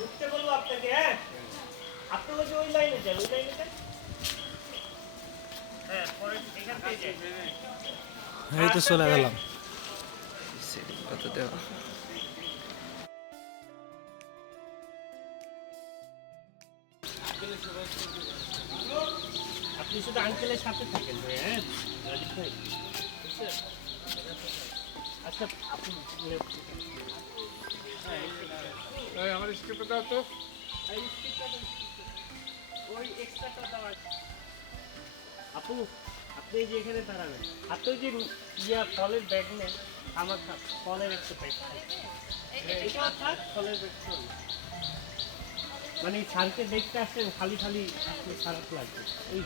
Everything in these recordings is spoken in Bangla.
ঢুকতে বলবো আপনাকে। হ্যাঁ, আপনি বলছি ওই লাইনে যান, ওই লাইনে যান। হ্যাঁ, পরে এখান থেকে যান। এই তো চলে গেলাম। সেটিং কত দেওয়া আপনি শুধু আঙ্কেলের সাথে থাকেন ভাই। হ্যাঁ, রাজীব ভাই, বুঝছেন? আচ্ছা, আপনি আমার স্ক্রিপ্টটা দাও তো। ওই এক্সট্রাটা দেওয়া। আপু, আপনি এই যে এখানে দাঁড়াবেন, আপনি ওই যে ফলের ব্যাগ নেন, আমার ফলের একটা ব্যাগ এটা থাক, ফলের ব্যাগ মানে সারকে দেখতে আসছেন, খালি খালি আপনি খারাপ লাগবে। এই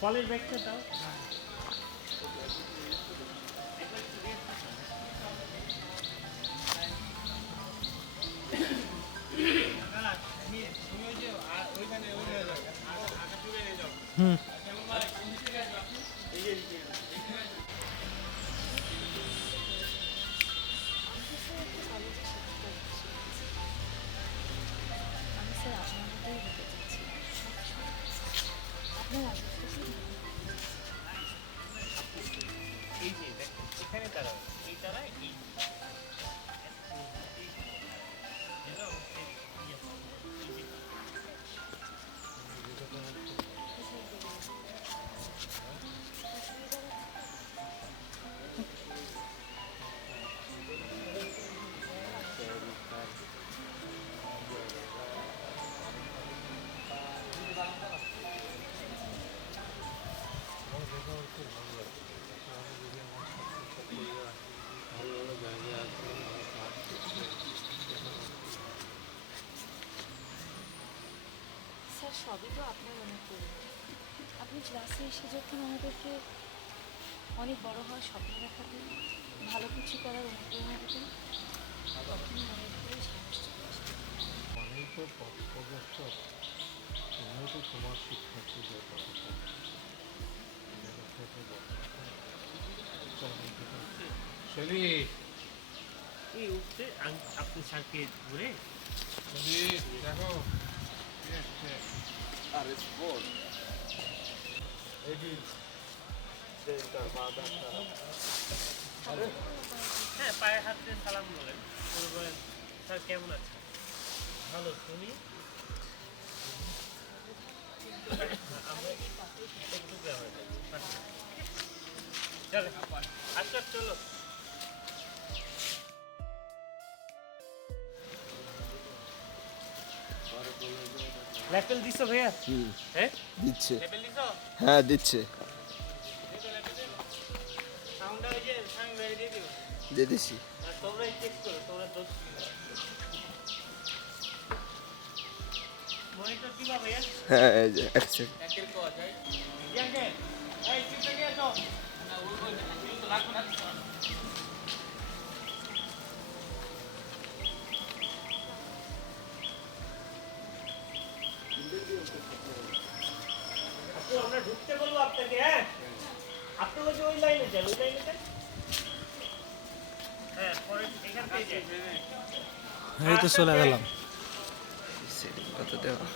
ফলের ব্যাগটা দাও। হুম। আমি স্যার আপনার মতোই হতে চাচ্ছি। আপনার আশেপাশে এই যে দেখেন, এখানে দাঁড়াবেন, এই দাঁড়ায় এই স্যার সবই তো আপনার অনেক করুন। আপনি ক্লাসে এসে যখন আমাদেরকে অনেক বড় হওয়ার স্বপ্ন দেখাতেন, ভালো কিছু করার অনুপ্রেরণা দিতেন, তখনই মনের ভিতরে সাহস চলে আসতো। অনেক তো পথপ্রদর্শক, তুমিও তো তোমার শিক্ষার্থীদের কথা শৈলী, এই উঠছে, আপনি স্যারকে ঘুরে দেখো হ্যাঁ, পায়ে হাত দিয়ে সালাম বলেন, বলবেন স্যার কেমন আছে? ভালো, তুমি? আমরা একটু গ্রামে যাচ্ছি। চলো, আচ্ছা চলো। লেভেল দিছো ভাইয়া? হ্যাঁ, দিচ্ছে। লেভেল দিছো? হ্যাঁ দিচ্ছে, সাউন্ডটা ওই যে সাউন্ড বেরিয়ে দিয়ে দিও। দিয়ে দিছি। আর তোমরাই চেক করো, তোমরা দোষ মনিটর দিবা ভাইয়া? হ্যাঁ এই যে এক সেকেন্ড। ইয়াকে এই চিপটা নিয়ে আসো। আপু, আমরা ঢুকতে বলবো আপনাকে। হ্যাঁ, আপনি বলছি ওই লাইনে যান, ওই লাইনে যান। হ্যাঁ, পরে এখান থেকে যান। এই তো চলে গেলাম। সেটিং কত দেওয়া